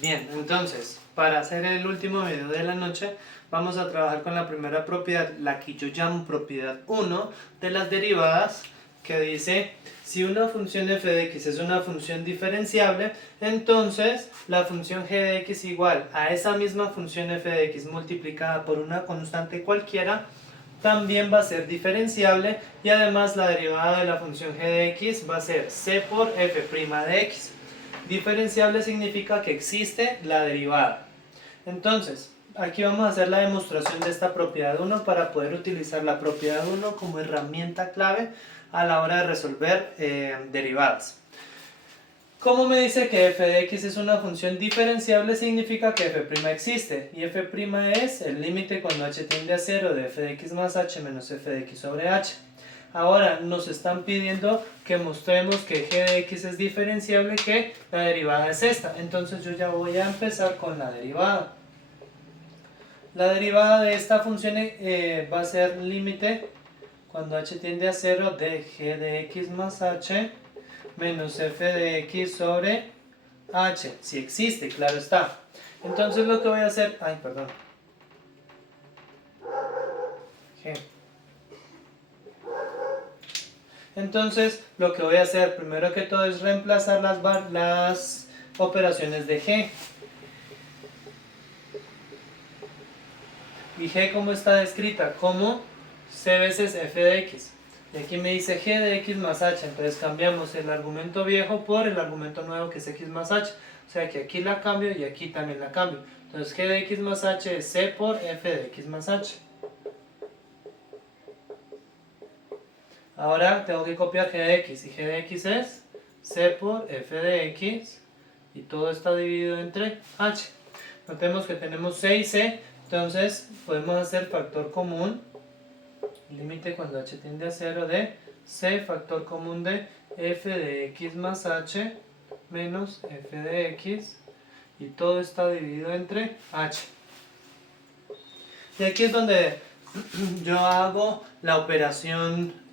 Bien, entonces, para hacer el último video de la noche, vamos a trabajar con la primera propiedad, la que yo llamo propiedad 1 de las derivadas, que dice, si una función f de x es una función diferenciable, entonces la función g de x igual a esa misma función f de x multiplicada por una constante cualquiera, también va a ser diferenciable, y además la derivada de la función g de x va a ser c por f' de x. Diferenciable significa que existe la derivada. Entonces, aquí vamos a hacer la demostración de esta propiedad 1 para poder utilizar la propiedad 1 como herramienta clave a la hora de resolver derivadas. Como me dice que f de x es una función diferenciable, significa que f' existe, y f' es el límite cuando h tiende a 0 de f de x más h menos f de x sobre h. Ahora nos están pidiendo que mostremos que g de x es diferenciable, que la derivada es esta. Entonces yo ya voy a empezar con la derivada. La derivada de esta función va a ser límite cuando h tiende a 0 de g de x más h menos f de x sobre h, si existe, claro está. Entonces lo que voy a hacer, g. Entonces lo que voy a hacer primero que todo es reemplazar las operaciones de g. Y g como está descrita, como c veces f de x. Y aquí me dice g de x más h, entonces cambiamos el argumento viejo por el argumento nuevo que es x más h. O sea que aquí la cambio y aquí también la cambio. Entonces g de x más h es c por f de x más h. Ahora tengo que copiar g de x, y g de x es c por f de x, y todo está dividido entre h. Notemos que tenemos c y c, entonces podemos hacer factor común, límite cuando h tiende a 0 de c factor común de f de x más h menos f de x, y todo está dividido entre h. Y aquí es donde yo hago la operación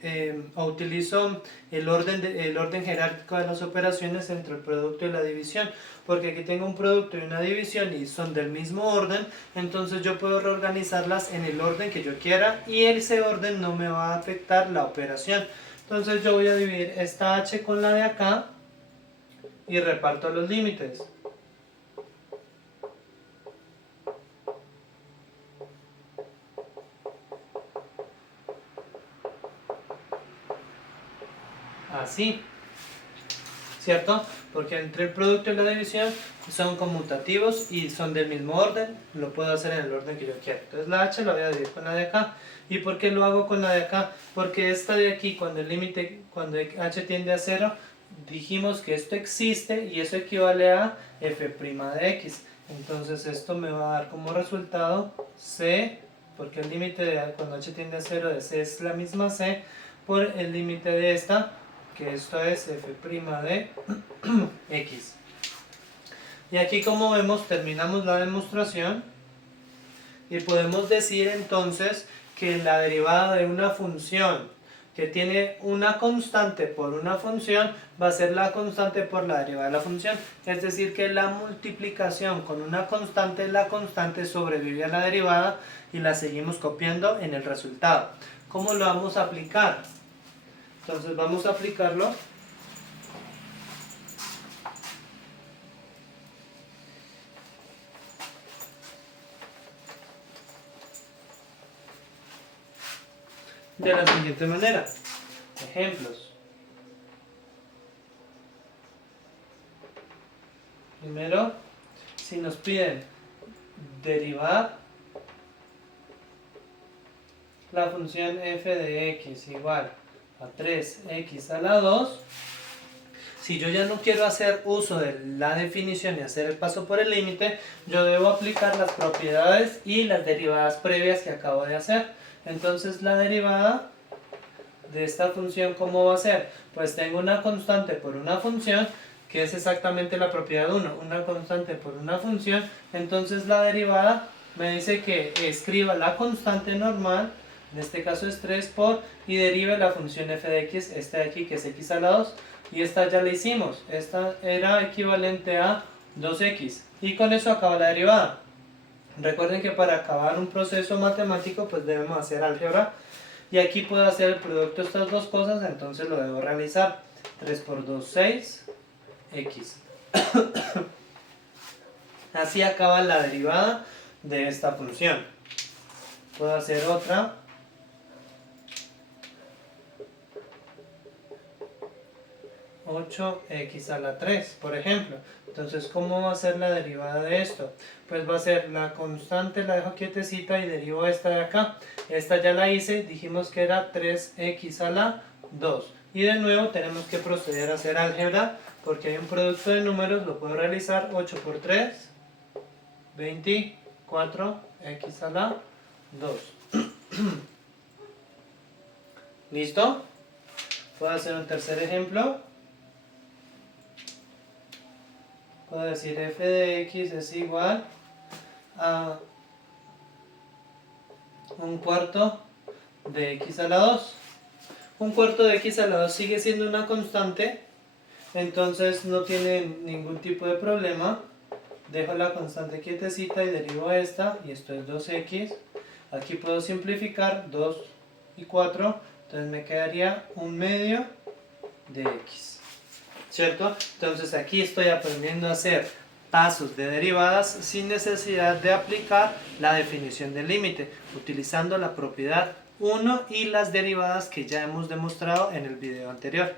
o utilizo el orden jerárquico de las operaciones entre el producto y la división, porque aquí tengo un producto y una división y son del mismo orden, entonces yo puedo reorganizarlas en el orden que yo quiera y ese orden no me va a afectar la operación. Entonces yo voy a dividir esta h con la de acá y reparto los límites. Así, ¿cierto? Porque entre el producto y la división son conmutativos y son del mismo orden, lo puedo hacer en el orden que yo quiera. Entonces la h la voy a dividir con la de acá. ¿Y por qué lo hago con la de acá? Porque esta de aquí, cuando el límite, cuando h tiende a 0, dijimos que esto existe y eso equivale a f' de x. Entonces esto me va a dar como resultado c, porque el límite cuando h tiende a 0 de c es la misma c, por el límite de esta, que esto es f' de x. Y aquí, como vemos, terminamos la demostración y podemos decir entonces que la derivada de una función que tiene una constante por una función va a ser la constante por la derivada de la función, es decir que la multiplicación con una constante, la constante sobrevive a la derivada y la seguimos copiando en el resultado. ¿Cómo lo vamos a aplicar? Entonces vamos a aplicarlo de la siguiente manera. Ejemplos. Primero, si nos piden derivar la función f de x igual a 3x a la 2, si yo ya no quiero hacer uso de la definición y hacer el paso por el límite, yo debo aplicar las propiedades y las derivadas previas que acabo de hacer. Entonces la derivada de esta función, ¿cómo va a ser? Pues tengo una constante por una función, que es exactamente la propiedad 1, una constante por una función, entonces la derivada me dice que escriba la constante normal, en este caso es 3 por, y derive la función f de x, esta de aquí que es x a la 2, y esta ya la hicimos, esta era equivalente a 2x. Y con eso acaba la derivada. Recuerden que para acabar un proceso matemático pues debemos hacer álgebra. Y aquí puedo hacer el producto de estas dos cosas, entonces lo debo realizar. 3 por 2, 6, x. Así acaba la derivada de esta función. Puedo hacer otra. 8x a la 3, por ejemplo. Entonces, ¿cómo va a ser la derivada de esto? Pues va a ser la constante, la dejo quietecita y derivo esta de acá. Esta ya la hice, dijimos que era 3x a la 2. Y de nuevo tenemos que proceder a hacer álgebra, porque hay un producto de números, lo puedo realizar. 8 por 3, 24x a la 2. ¿Listo? Puedo hacer un tercer ejemplo. Puedo decir f de x es igual a un cuarto de x a la 2. Un cuarto de x a la 2 sigue siendo una constante, entonces no tiene ningún tipo de problema. Dejo la constante quietecita y derivo esta, y esto es 2x. Aquí puedo simplificar 2 y 4, entonces me quedaría un medio de x. ¿Cierto? Entonces aquí estoy aprendiendo a hacer pasos de derivadas sin necesidad de aplicar la definición del límite, utilizando la propiedad 1 y las derivadas que ya hemos demostrado en el video anterior.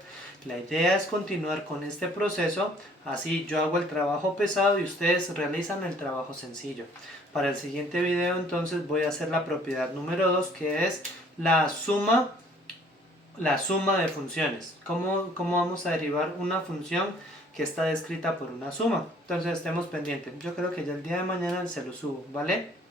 La idea es continuar con este proceso, así yo hago el trabajo pesado y ustedes realizan el trabajo sencillo. Para el siguiente video entonces voy a hacer la propiedad número 2, que es la suma de funciones. ¿Cómo vamos a derivar una función que está descrita por una suma? Entonces estemos pendientes. Yo creo que ya el día de mañana se lo subo, ¿vale?